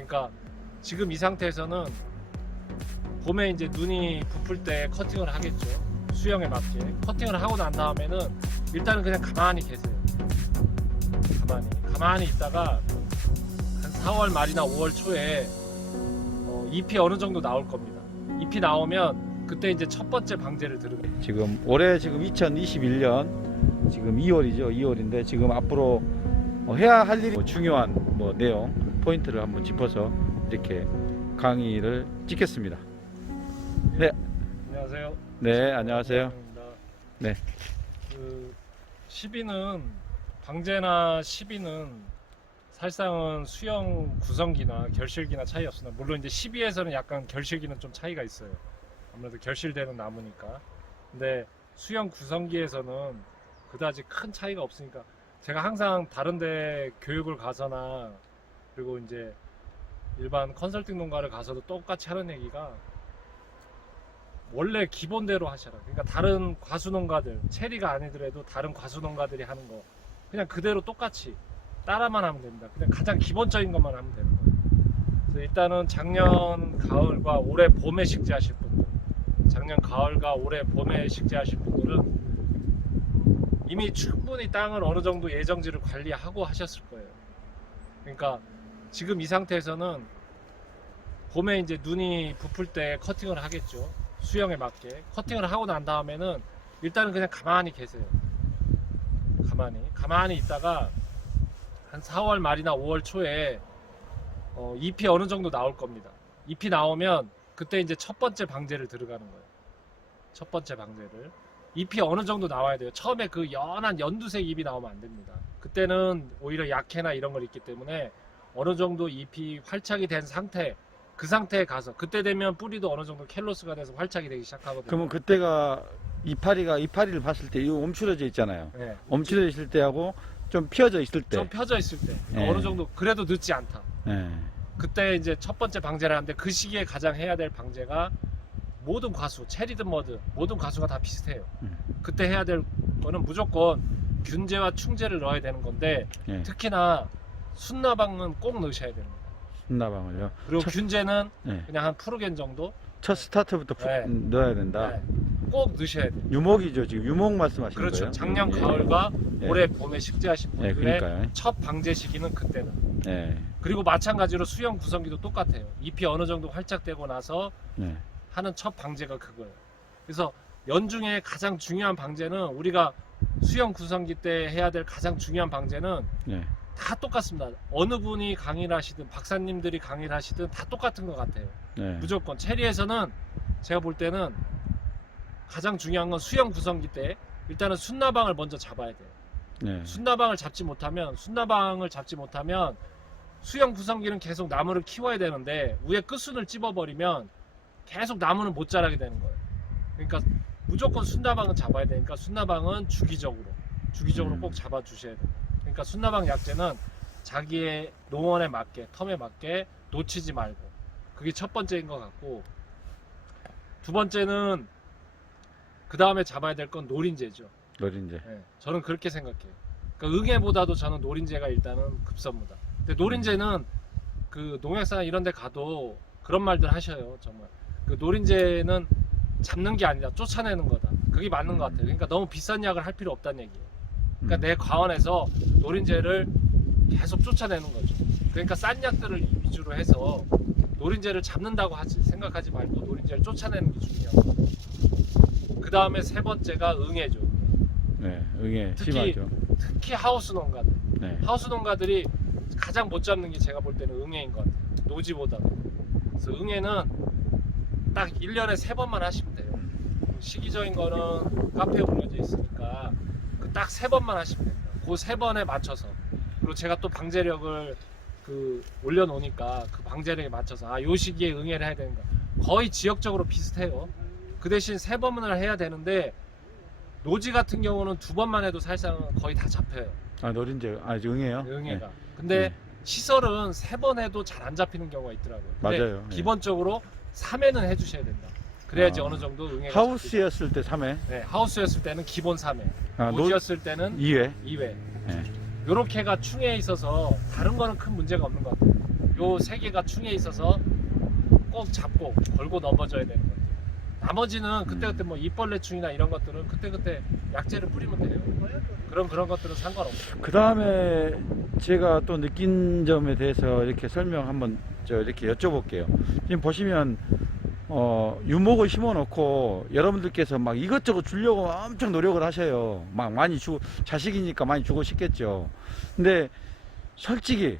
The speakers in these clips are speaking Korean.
그러니까 지금 이 상태에서는 봄에 이제 눈이 부풀 때 커팅을 하겠죠. 수영에 맞게 커팅을 하고 난 다음에는 일단은 그냥 가만히 계세요. 가만히 있다가 한 4월 말이나 5월 초에 잎이 어느 정도 나올 겁니다. 잎이 나오면 그때 이제 첫 번째 방제를 들으면 지금 올해 지금 2021년 지금 2월이죠. 2월인데 지금 앞으로 해야 할 일이 중요한 내용 포인트를 한번 짚어서 이렇게 강의를 찍겠습니다. 네. 안녕하세요. 네, 안녕하세요. 네. 그 시비는 방제나 시비는 사실상은 수영 구성기나 결실기나 차이 없으나 물론 이제 시비에서는 약간 결실기는 좀 차이가 있어요. 아무래도 결실되는 나무니까. 근데 수영 구성기에서는 그다지 큰 차이가 없으니까 제가 항상 다른데 교육을 가서나 그리고 이제 일반 컨설팅 농가를 가서도 똑같이 하는 얘기가 원래 기본대로 하셔라. 그러니까 다른 과수 농가들, 체리가 아니더라도 다른 과수 농가들이 하는 거 그냥 그대로 똑같이 따라만 하면 됩니다. 그냥 가장 기본적인 것만 하면 되는 거예요. 그래서 일단은 작년 가을과 올해 봄에 식재하실 분들, 작년 가을과 올해 봄에 식재하실 분들은 이미 충분히 땅을 어느 정도 예정지를 관리하고 하셨을 거예요. 그러니까 지금 이 상태에서는 봄에 이제 눈이 부풀 때 커팅을 하겠죠. 수영에 맞게 커팅을 하고 난 다음에는 일단은 그냥 가만히 계세요. 가만히 있다가 한 4월 말이나 5월 초에 잎이 어느 정도 나올 겁니다. 잎이 나오면 그때 이제 첫 번째 방제를 들어가는 거예요. 첫 번째 방제를 잎이 어느 정도 나와야 돼요. 처음에 그 연한 연두색 잎이 나오면 안 됩니다. 그때는 오히려 약해나 이런 걸 있기 때문에 어느 정도 잎이 활착이 된 상태, 그 상태에 가서 그때 되면 뿌리도 어느 정도 캘로스가 돼서 활착이 되기 시작하거든요. 그러면 그때가 이파리를 봤을 때 이거 움츠러져 있잖아요. 네. 움츠러져 있을 때하고 좀 펴져 있을 때. 좀 펴져 있을 때 그러니까 네. 어느 정도 그래도 늦지 않다. 네. 그때 이제 첫 번째 방제를 하는데 그 시기에 가장 해야 될 방제가 모든 과수, 체리든 뭐든 모든 과수가 다 비슷해요. 그때 해야 될 거는 무조건 균제와 충제를 넣어야 되는 건데 네. 특히나 순나방은 꼭 넣으셔야 됩니다. 순나방을요. 그리고 균제는 네. 그냥 한 프로겐 정도 첫 스타트부터 네. 넣어야 된다. 네, 꼭 넣으셔야 돼요. 유목이죠. 지금 유목 말씀하시는 그렇죠. 거예요? 작년 예. 가을과 예. 올해 봄에 식재하신 네, 분들의 그러니까요. 첫 방제 시기는 그때다. 네. 그리고 마찬가지로 수영 구성기도 똑같아요. 잎이 어느 정도 활착되고 나서 네. 하는 첫 방제가 그거예요. 그래서 연중에 가장 중요한 방제는 우리가 수영 구성기 때 해야 될 가장 중요한 방제는 네. 다 똑같습니다. 어느 분이 강의를 하시든 박사님들이 강의를 하시든 다 똑같은 것 같아요. 네. 무조건 체리에서는 제가 볼 때는 가장 중요한 건 수영 구성기 때 일단은 순나방을 먼저 잡아야 돼요. 네. 순나방을 잡지 못하면 수영 구성기는 계속 나무를 키워야 되는데 위에 끝순을 찝어버리면 계속 나무는 못 자라게 되는 거예요. 그러니까 무조건 순나방은 잡아야 되니까 순나방은 주기적으로 꼭 잡아주셔야 돼요. 그러니까 순나방 약재는 자기의 농원에 맞게 텀에 맞게 놓치지 말고 그게 첫 번째인 것 같고 두 번째는 그 다음에 잡아야 될 건 노린재죠. 노린재. 네, 저는 그렇게 생각해요. 그러니까 응애보다도 저는 노린재가 일단은 급선무다. 근데 노린재는 그 농약사나 이런 데 가도 그런 말들 하셔요. 정말 그 노린재는 잡는 게 아니라 쫓아내는 거다. 그게 맞는 것 같아요. 그러니까 너무 비싼 약을 할 필요 없다는 얘기예요. 그러니까 내 과원에서 노린재를 계속 쫓아내는 거죠. 그러니까 싼 약들을 위주로 해서 노린재를 잡는다고 생각하지 말고 노린재를 쫓아내는 게 중요하고 그 다음에 세 번째가 응애죠. 네. 응애 특히 심하죠. 하우스 농가들. 네. 하우스 농가들이 가장 못 잡는 게 제가 볼 때는 응애인 것 같아요. 노지보다는. 그래서 응애는 딱 1년에 3번만 하시면 돼요. 시기적인 거는 카페에 올려져 있으니까 그 딱 3번만 하시면 됩니다. 그 3번에 맞춰서. 그리고 제가 또 방제력을 올려놓으니까 그 방제력에 맞춰서 요 시기에 응애를 해야 되는가. 거의 지역적으로 비슷해요. 그 대신 3번을 해야 되는데 노지 같은 경우는 2번만 해도 사실상 거의 다 잡혀요. 노린재. 응애요? 응애가. 네. 근데 네. 시설은 3번 해도 잘 안 잡히는 경우가 있더라고요. 근데 맞아요. 기본적으로 3회는 해주셔야 된다. 그래야지 어느 정도 응애가 하우스였을 때 3회. 네, 하우스였을 때는 기본 3회. 아, 노지였을 때는 2회. 2회. 네. 요렇게가 충해에 있어서 다른 거는 큰 문제가 없는 것 같아요. 요 세 개가 충에 있어서 꼭 잡고 걸고 넘어져야 되는 것들. 나머지는 그때그때 뭐 잎벌레충이나 이런 것들은 그때그때 약재를 뿌리면 돼요. 그런 것들은 상관없어요. 그 다음에 제가 또 느낀 점에 대해서 이렇게 설명 한번 이렇게 여쭤볼게요. 지금 보시면 유목을 심어 놓고 여러분들께서 막 이것저것 주려고 엄청 노력을 하셔요. 막 많이 자식이니까 많이 주고 싶겠죠. 근데 솔직히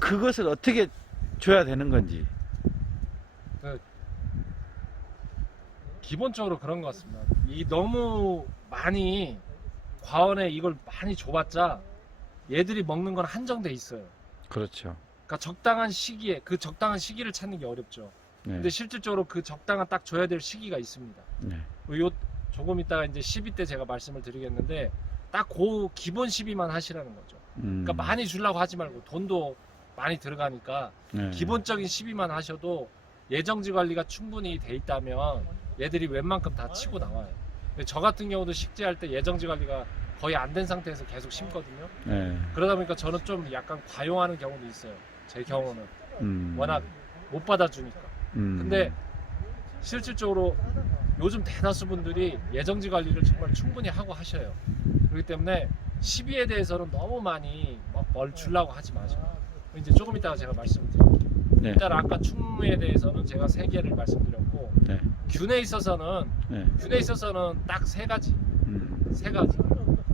그것을 어떻게 줘야 되는 건지. 기본적으로 그런 것 같습니다. 이 너무 많이 과원에 이걸 많이 줘봤자 얘들이 먹는 건 한정돼 있어요. 그렇죠. 그러니까 적당한 시기에 그 적당한 시기를 찾는 게 어렵죠. 네. 근데 실질적으로 그 적당한 딱 줘야 될 시기가 있습니다. 네. 요 조금 이따가 이제 12 때 제가 말씀을 드리겠는데 딱 그 기본 12만 하시라는 거죠. 그러니까 많이 주려고 하지 말고 돈도 많이 들어가니까 네. 기본적인 12만 하셔도 예정지 관리가 충분히 돼 있다면 얘들이 웬만큼 다 치고 나와요. 근데 저 같은 경우도 식재할 때 예정지 관리가 거의 안 된 상태에서 계속 심거든요. 네. 그러다 보니까 저는 좀 약간 과용하는 경우도 있어요. 제 경우는 워낙 못 받아주니까. 근데 실질적으로 요즘 대다수 분들이 예정지 관리를 정말 충분히 하고 하셔요. 그렇기 때문에 12에 대해서는 너무 많이 뭘 주려고 하지 마세요. 이제 조금 이따가 제가 말씀드릴게요. 네. 일단 아까 충무에 대해서는 제가 3개를 말씀드렸고 네. 균에 있어서는 딱 3가지. 3가지.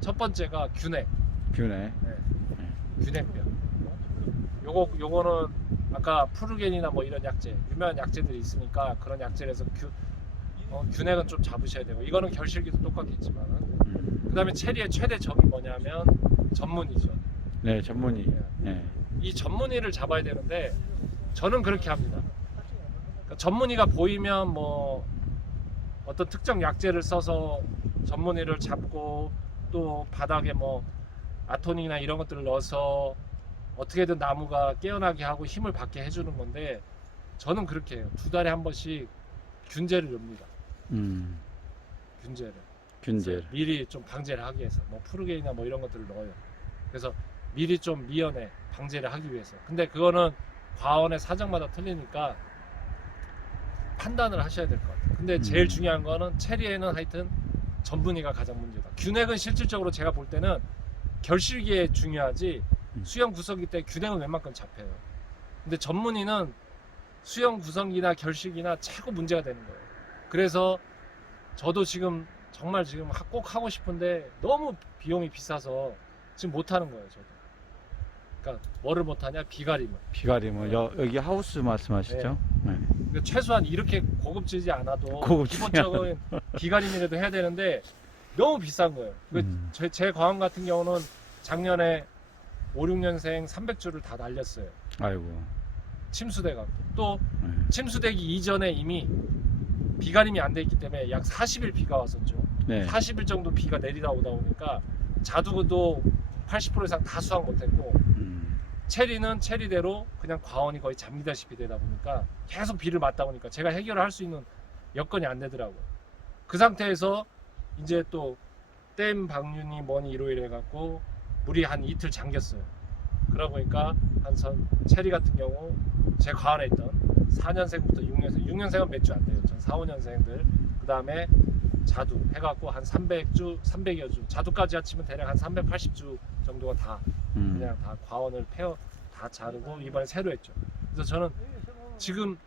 첫 번째가 균액. 균에. 균액병. 요거는 아까 프루겐이나 뭐 이런 약재, 유명한 약재들이 있으니까 그런 약재에서 균액은 좀 잡으셔야 되고, 이거는 결실기도 똑같겠지만, 그다음에 체리의 최대 적이 뭐냐면 전문이죠. 네, 전문의. 네. 이 전문의를 잡아야 되는데 저는 그렇게 합니다. 그러니까 전문의가 보이면 뭐 어떤 특정 약재를 써서 전문의를 잡고 또 바닥에 뭐 아토닉이나 이런 것들을 넣어서 어떻게든 나무가 깨어나게 하고 힘을 받게 해주는 건데, 저는 그렇게 해요. 2달에 한 번씩 균제를 넣습니다. 균제를 미리 좀 방제를 하기 위해서 뭐 프루겐이나 뭐 이런 것들을 넣어요. 그래서 미리 좀 미연에 방제를 하기 위해서. 근데 그거는 과원의 사정마다 틀리니까 판단을 하셔야 될 것 같아요. 근데 제일 중요한 거는 체리에는 하여튼 전분이가 가장 문제다. 균액은 실질적으로 제가 볼 때는 결실기에 중요하지 수영 구성기 때 균액은 웬만큼 잡혀요. 근데 전문의는 수영 구성기나 결실기나 최고 문제가 되는 거예요. 그래서 저도 지금 정말 지금 꼭 하고 싶은데 너무 비용이 비싸서 지금 못 하는 거예요, 저도. 그러니까 뭐를 못 하냐? 비가림을. 여기 하우스 말씀하시죠? 네. 그러니까 최소한 이렇게 고급지지 않아도 고급지지 기본적인 비가림이라도 해야 되는데 너무 비싼 거예요. 제 과원 같은 경우는 작년에 5, 6년생 300주를 다 날렸어요. 아이고. 침수대가. 또 침수되기 이전에 이미 비가림이 안 돼 있기 때문에 약 40일 비가 왔었죠. 네. 40일 정도 비가 내리다 오다 보니까 자두도 80% 이상 다 수확 못했고, 체리는 체리대로 그냥 과원이 거의 잠기다시피 되다 보니까 계속 비를 맞다 보니까 제가 해결을 할 수 있는 여건이 안 되더라고요. 그 상태에서 이제 또 댐 방류니 뭐니 이로 인해 갖고 물이 한 이틀 잠겼어요. 그러다 보니까 체리 같은 경우 제 과원에 있던 4년생부터 6년생은 몇 주 안 돼요. 전 4, 5년생들, 그 다음에 자두 해갖고 한 300주, 300여 주, 자두까지 합치면 대략 한 380주 정도가 다 그냥 다 과원을 다 자르고 이번에 새로 했죠. 그래서 저는 지금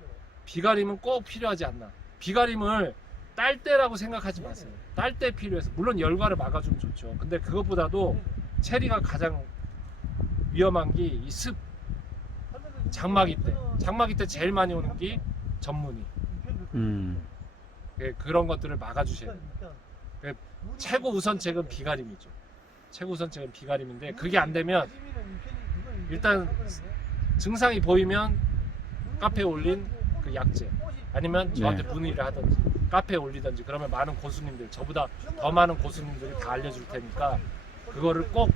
비가림은 꼭 필요하지 않나. 비가림을 딸 때라고 생각하지 마세요. 딸 때 필요해서, 물론 열과를 막아주면 좋죠. 근데 그것보다도 체리가 가장 위험한 게 이 습, 장마기 때 제일 많이 오는 게 전문이. 그런 것들을 막아주셔야 돼요. 최고 우선책은 비가림이죠. 최고 우선책은 비가림인데, 그게 안 되면 일단 증상이 보이면 카페에 올린 그 약재, 아니면 저한테 문의를 하든지 카페에 올리든지, 그러면 많은 고수님들, 저보다 더 많은 고수님들이 다 알려줄 테니까 그거를 꼭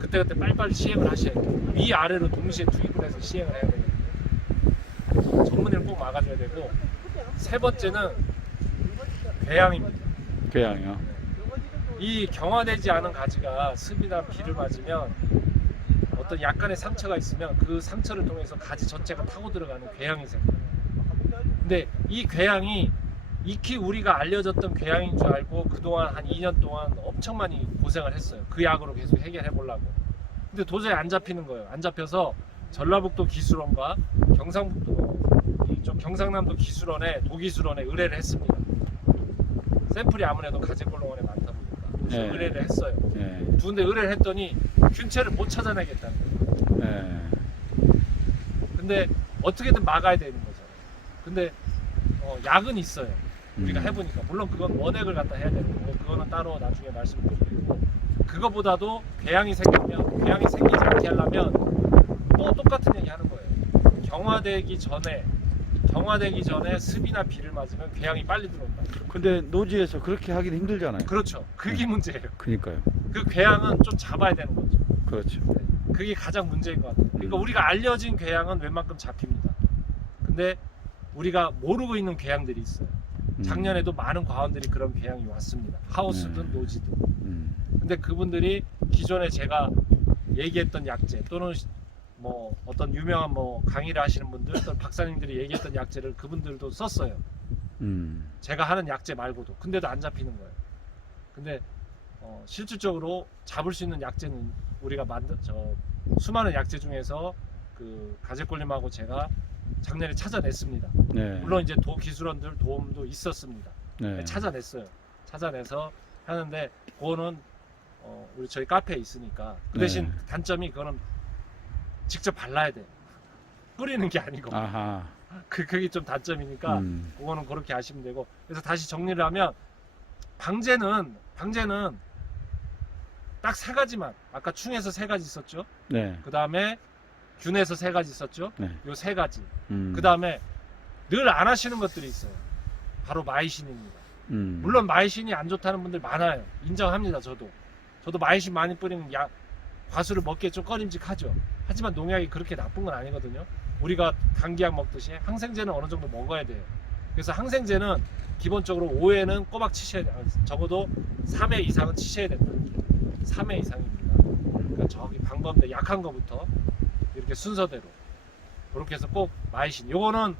그때그때 빨리빨리 시행을 하셔야 돼요. 위아래로 동시에 투입을 해서 시행을 해야 돼요. 전문의를 꼭 막아줘야 되고, 세 번째는 궤양입니다. 궤양이요. 이 경화되지 않은 가지가 습이나 비를 맞으면 어떤 약간의 상처가 있으면 그 상처를 통해서 가지 전체가 타고 들어가는 궤양이 생겨요. 근데 이 궤양이 익히 우리가 알려졌던 궤양인 줄 알고 그동안 한 2년 동안 엄청 많이 고생을 했어요. 그 약으로 계속 해결해 보려고. 근데 도저히 안 잡히는 거예요. 안 잡혀서 전라북도 기술원과 이쪽 경상남도 기술원에 도기술원에 의뢰를 했습니다. 샘플이 아무래도 가재골롱원에 많다 보니까 그래서 네. 의뢰를 했어요. 네. 두 군데 의뢰를 했더니 균체를 못 찾아내겠다는 거예요. 네. 근데 어떻게든 막아야 되는 거죠. 근데 약은 있어요. 우리가 해보니까 물론 그건 원액을 갖다 해야 되는 거고 그거는 따로 나중에 말씀드리고, 그거보다도 궤양이 생기지 않게 하려면 또 똑같은 얘기 하는 거예요. 경화되기 전에 습이나 비를 맞으면 궤양이 빨리 들어온다. 근데 노지에서 그렇게 하긴 힘들잖아요. 그렇죠. 그게 문제예요. 그러니까요. 그 궤양은 좀 잡아야 되는 거죠. 그렇죠. 그게 가장 문제인 것 같아요. 그러니까 우리가 알려진 궤양은 웬만큼 잡힙니다. 근데 우리가 모르고 있는 궤양들이 있어요. 작년에도 많은 과원들이 그런 궤양이 왔습니다. 하우스든 노지든. 근데 그분들이 기존에 제가 얘기했던 약재 또는 뭐 어떤 유명한 뭐 강의를 하시는 분들 또는 박사님들이 얘기했던 약재를 그분들도 썼어요. 제가 하는 약재 말고도. 근데도 안 잡히는 거예요. 근데 실질적으로 잡을 수 있는 약재는 우리가 수많은 약재 중에서 그 가재꼴림하고 제가 작년에 찾아냈습니다. 네. 물론 이제 기술원들 도움도 있었습니다. 네. 찾아냈어요. 찾아내서 하는데 그거는 우리 저희 카페에 있으니까 그 대신 네. 단점이 그거는 직접 발라야 돼요. 뿌리는 게 아니고. 아하. 그게 좀 단점이니까 그거는 그렇게 하시면 되고. 그래서 다시 정리를 하면 방제는 딱 3가지만, 아까 충에서 3가지 있었죠. 네. 그 다음에 균에서 3가지 있었죠. 네. 요 3가지. 그 음. 다음에 늘 안 하시는 것들이 있어요. 바로 마이신입니다. 음. 물론 마이신이 안 좋다는 분들 많아요. 인정합니다. 저도 마이신 많이 뿌리는 과수를 먹기에 좀 꺼림직하죠. 하지만 농약이 그렇게 나쁜 건 아니거든요. 우리가 감기약 먹듯이 항생제는 어느 정도 먹어야 돼요. 그래서 항생제는 기본적으로 5회는 꼬박 치셔야 돼요. 적어도 3회 이상은 치셔야 된다. 3회 이상입니다. 그러니까 저기 방법대 약한 거부터 이렇게 순서대로 그렇게 해서 꼭 마이신, 요거는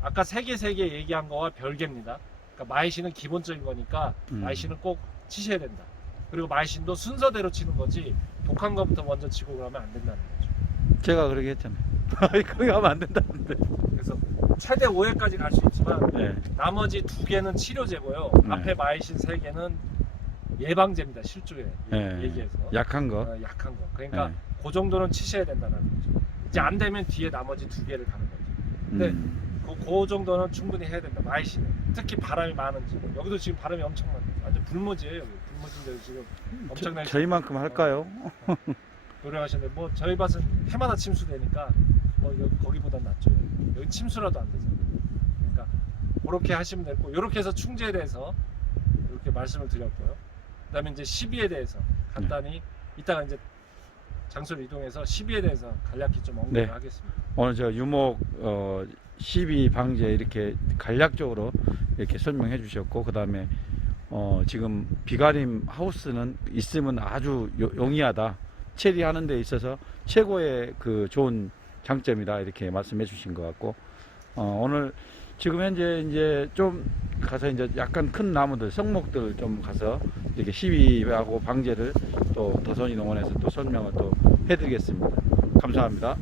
아까 3개 얘기한 거와 별개입니다. 그러니까 마이신은 기본적인 거니까 마이신은 꼭 치셔야 된다. 그리고 마이신도 순서대로 치는 거지 독한 거부터 먼저 치고 그러면 안 된다는 거죠. 제가 그러게 했잖아요. 거기 가면 안 된다는데. 그래서 최대 5회까지 갈 수 있지만 네. 나머지 2개는 치료제고요. 네. 앞에 마이신 3개는 예방제입니다. 실조에 네. 얘기해서 약한 거. 약한 거. 그러니까 네. 그 정도는 치셔야 된다는 거죠. 이제 안 되면 뒤에 나머지 2개를 가는 거죠. 근데 그 정도는 충분히 해야 된다. 마이신은 특히 바람이 많은 지역. 여기도 지금 바람이 엄청 많아요. 완전 불모지예요. 여기 불모지인데 지금 엄청나게 저희만큼 할까요? 노력하시는데 뭐 저희 밭은 해마다 침수되니까 뭐 거기보단 낫죠. 여기 침수라도 안 되잖아요. 그러니까 그렇게 하시면 되고, 이렇게 해서 충제에 대해서 이렇게 말씀을 드렸고요. 그다음에 이제 시비에 대해서 간단히 이따가 이제 장소를 이동해서 시비에 대해서 간략히 좀 언급을 네. 하겠습니다. 오늘 저 유목 시비 방제 이렇게 간략적으로 이렇게 설명해 주셨고, 그 다음에 지금 비가림 하우스는 있으면 아주 용이하다. 체리 하는 데 있어서 최고의 그 좋은 장점이다, 이렇게 말씀해 주신 것 같고, 오늘 지금 현재 이제 좀 가서 이제 약간 큰 나무들, 성목들 좀 가서 이렇게 시비하고 방제를 또 더선이 농원에서 또 설명을 또 해드리겠습니다. 감사합니다.